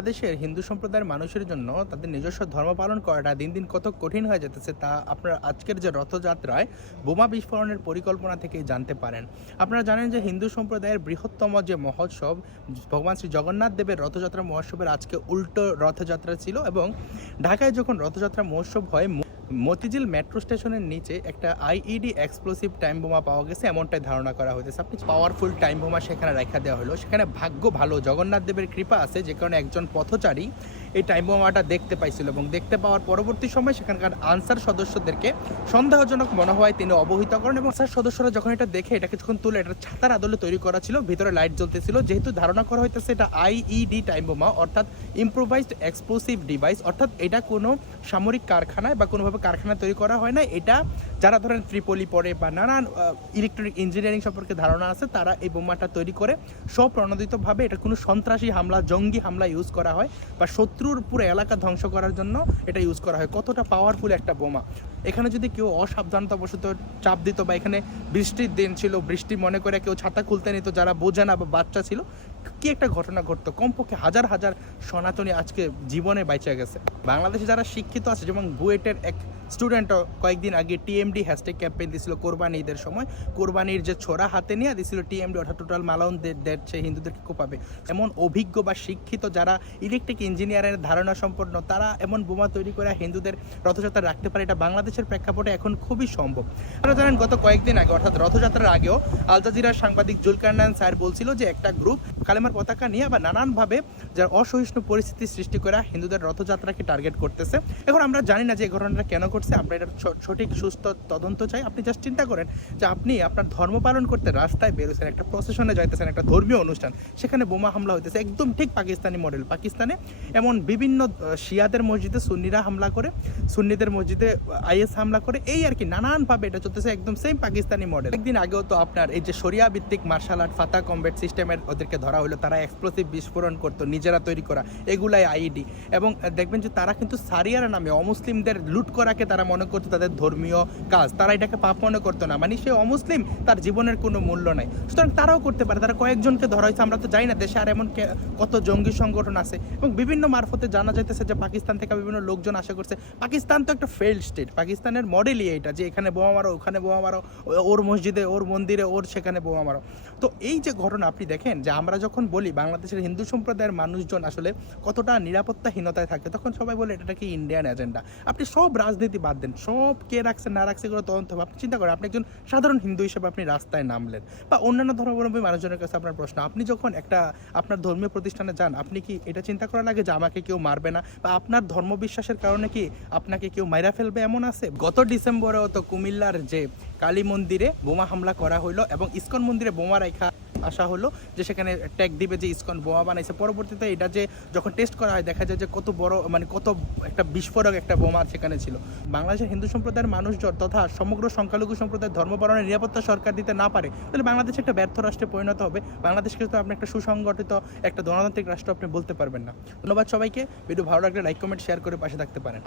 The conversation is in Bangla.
বাংলাদেশের হিন্দু সম্প্রদায়ের মানুষের জন্য তাদের নিজস্ব ধর্ম পালন করাটা দিন দিন কত কঠিন হয়ে যেতেছে তা আপনারা আজকের যে রথযাত্রায় বোমা বিস্ফোরণের পরিকল্পনা থেকে জানতে পারেন। আপনারা জানেন যে হিন্দু সম্প্রদায়ের বৃহত্তম যে মহোৎসব ভগবান শ্রী জগন্নাথ দেবের রথযাত্রা মহোৎসবের আজকে উল্টো রথযাত্রা ছিল এবং ঢাকায় যখন রথযাত্রা মহোৎসব হয় মতিঝিল মেট্রো স্টেশনের নিচে একটা আইইডি এক্সপ্লোসিভ টাইম বোমা পাওয়া গেছে এমনটাই ধারণা করা হয়েছে। আপনি পাওয়ারফুল টাইম বোমা সেখানে রেখা দেওয়া হলো, সেখানে ভাগ্য ভালো জগন্নাথ দেবের কৃপা আছে যে কারণে একজন পথচারী এই টাইম বোমাটা দেখতে পাইছিল এবং দেখতে পাওয়ার পরবর্তী সময় সেখানকার আনসার সদস্যদেরকে সন্দেহজনক মনে হয় তিনি অবহিত করেন এবং আনসার সদস্যরা যখন এটা দেখে এটাকে যখন তুলে এটা ছাতার আদলে তৈরি করা ছিল, ভিতরে লাইট জ্বলতেছিল, যেহেতু ধারণা করা হইতেছে এটা আইইডি টাইম বোমা অর্থাৎ ইম্প্রোভাইজড এক্সপ্লোসিভ ডিভাইস, অর্থাৎ এটা কোনো সামরিক কারখানায় বা কোনোভাবে কারখানা তৈরি করা হয় না। এটা যারা ধরেন ত্রিপলি পড়ে বা নানান ইলেকট্রনিক ইঞ্জিনিয়ারিং সম্পর্কে ধারণা আছে তারা এই বোমাটা তৈরি করে স্বপ্রণোদিতভাবে এটা কোনো সন্ত্রাসী হামলা জঙ্গি হামলা ইউজ করা হয় বা শত্রুর পুরো এলাকা ধ্বংস করার জন্য এটা ইউজ করা হয়। কতটা পাওয়ারফুল একটা বোমা! এখানে যদি কেউ অসাবধানতাবশত চাপ দিত বা এখানে বৃষ্টির দিন ছিল, বৃষ্টি মনে করে কেউ ছাতা খুলতে নিত, যারা বোঝে না বা বাচ্চা ছিল, কি একটা ঘটনা ঘটতো! কমপক্ষে হাজার হাজার সনাতনী আজকে জীবনে বাইচা গেছে। বাংলাদেশে যারা শিক্ষিত আছে, যেমন বুয়েটের এক স্টুডেন্টও কয়েকদিন আগে টিএমডি হ্যাশট্যাগ ক্যাম্পেইন দিয়েছিল কোরবানি ঈদের সময়, কোরবানির যে ছোড়া হাতে নিয়ে দিয়েছিল টিএমডি অর্থাৎ টোটাল মালাউন ডেট সে হিন্দুদেরকে কোপাবে। এমন অভিজ্ঞ বা শিক্ষিত যারা ইলেকট্রিক ইঞ্জিনিয়ারের ধারণা সম্পন্ন তারা এমন বোমা তৈরি করে হিন্দুদের রথযাত্রা রাখতে পারে, এটা বাংলাদেশের প্রেক্ষাপটে এখন খুবই সম্ভব। আপনারা জানেন গত কয়েকদিন আগে অর্থাৎ রথযাত্রার আগেও আল জাজিরার সাংবাদিক জুলকারনায়ন স্যার বলছিল যে একটা গ্রুপ কালেমার পতাকা নিয়ে বা নানানভাবে যারা অসহিষ্ণু পরিস্থিতি সৃষ্টি করে হিন্দুদের রথযাত্রাকে টার্গেট করতেছে। এখন আমরা জানি না যে এই ঘটনাটা কেন করছে, আমরা এটার সঠিক সুস্থ তদন্ত চাই। আপনি জাস্ট চিন্তা করেন যে আপনি আপনার ধর্ম পালন করতে রাস্তায় বেরোছেন, একটা প্রসেশনে যাইতেছেন, একটা ধর্মীয় অনুষ্ঠান, সেখানে বোমা হামলা হইতেছে একদম ঠিক পাকিস্তানি মডেল। পাকিস্তানে এমন বিভিন্ন শিয়াদের মসজিদে সুন্নিরা হামলা করে, সুন্নিদের মসজিদে আইএস হামলা করে, এই আর কি নানানভাবে এটা চলতেছে একদম সেম পাকিস্তানি মডেল। একদিন আগেও তো আপনার এই যে শরিয়া ভিত্তিক মার্শাল আর্ট ফাতা কমব্যাট সিস্টেমের ওদেরকে ধরা হলো, তারা এক্সপ্লোসিভ বিস্ফোরণ করতো নিজেরা তৈরি করা, এগুলাই আইডি। এবং দেখবেন যে তারা কিন্তু সারিয়ার নামে অমুসলিমদের লুট করাকে তারা মনে করতো তাদের ধর্মীয় কাজ, তারা এটাকে পাপ মনে করতো না, মানে সে অমুসলিম তার জীবনের কোনো মূল্য নাই, সুতরাং তারাও করতে পারে। তারা কয়েকজনকে ধরা হয়েছে, আমরা তো জানি না দেশে আর এমন কত জঙ্গি সংগঠন আছে এবং বিভিন্ন মারফতে জানা যাইতেছে যে পাকিস্তান থেকে বিভিন্ন লোকজন আশা করছে। পাকিস্তান তো একটা ফেইল্ড স্টেট, পাকিস্তানের মডেলই এটা যে এখানে বোমা মারো, ওখানে বোমা মারো, ওর মসজিদে ওর মন্দিরে ওর সেখানে বোমা মারো। তো এই যে ঘটনা আপনি দেখেন যে আমরা যখন বলি বাংলাদেশের হিন্দু সম্প্রদায়ের মানুষজন আসলে কতটা নিরাপত্তাহীনতায় থাকে, তখন সবাই বলে এটা কি ইন্ডিয়ান এজেন্ডা। আপনি সব রাজনীতি বাদ দেন, সব কে রাখছে না রাখছে করে তদন্ত হবে। আপনি চিন্তা করেন আপনি একজন সাধারণ হিন্দু হিসেবে আপনি রাস্তায় নামলেন বা অন্যান্য ধর্মাবলম্বী মানুষজনের কাছে আপনার প্রশ্ন, আপনি যখন একটা আপনার ধর্মীয় প্রতিষ্ঠানে যান আপনি কি এটা চিন্তা করা লাগে যে আমাকে কেউ মারবে না বা আপনার ধর্মবিশ্বাসের কারণে কি আপনাকে কেউ মাইরা ফেলবে এমন আছে? গত ডিসেম্বরেও তো কুমিল্লার যে কালী মন্দিরে বোমা হামলা করা হইলো এবং ইসকন মন্দিরে বোমা রাখা আসা হলো যে সেখানে ট্যাগ দিবে যে ইসকন বোমা বানাইছে। পরবর্তীতে এটা যে যখন টেস্ট করা হয় দেখা যায় যে কত বড় মানে কত একটা বিস্ফোরক একটা বোমা সেখানে ছিল। বাংলাদেশের হিন্দু সম্প্রদায়ের মানুষজন তথা সমগ্র সংখ্যালঘু সম্প্রদায়ের ধর্ম পালনের নিরাপত্তা সরকার দিতে না পারে তাহলে বাংলাদেশ একটা ব্যর্থ রাষ্ট্রে পরিণত হবে। বাংলাদেশকে তো আপনি একটা সুসংগঠিত একটা গণতান্ত্রিক রাষ্ট্র আপনি বলতে পারবেন না। ধন্যবাদ সবাইকে। ভিডিও ভালো লাগলে লাইক কমেন্ট শেয়ার করে পাশে থাকতে পারেন।